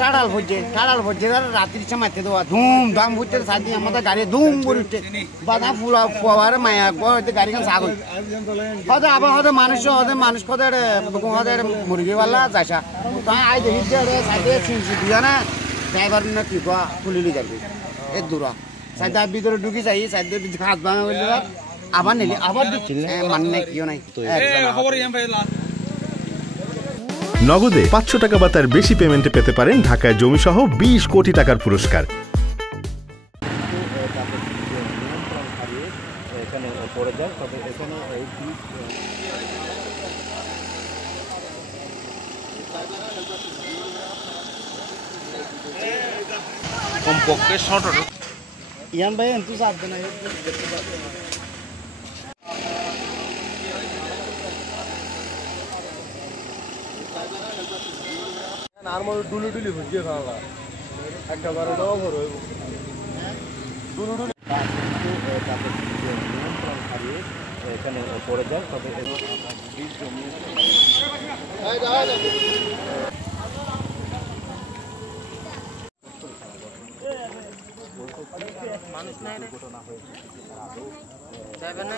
টাড়াল ভরছে রাত্রির সময় দেওয়া ধুম ধাম ভরছে সারাদিন আমাদের গাড়ি ধুম ভরছে বাধা পুরা ফুয়ার মায়া গাড়ি খান ছাগল হতে আবার হতে মানুষ কদের মুরগিওয়ালা যাইসা তাই আই দেখি সাইডে চিনছি দিয়া না ড্রাইভার না কি তুলিলি যাবে এর দূরা সাইডে ভিতরে ঢুকি যাই সাইডে হাত ভাঙা হইলে আবার নিলি আবার দিচ্ছিল মানে নাই কেউ নাই নগদে 500 টাকা বা তার বেশি পেমেন্টে পেতে পারেন ঢাকায় জমিসহ 20 কোটি টাকার পুরস্কার। কমপক্ষে ইয়ান ভাই এত সাথে না আর মনে ডুলি ভুজিয়ে খাওয়া একটা বারো টাকা ভর হইব এখানে পড়ে যায় তবে মানুষ নাই ঘটনা হয়েছে যাবে না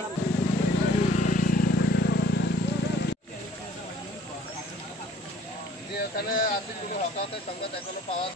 এখানে আছে কোনো হতাহতের সংবাদ এখনো পাওয়া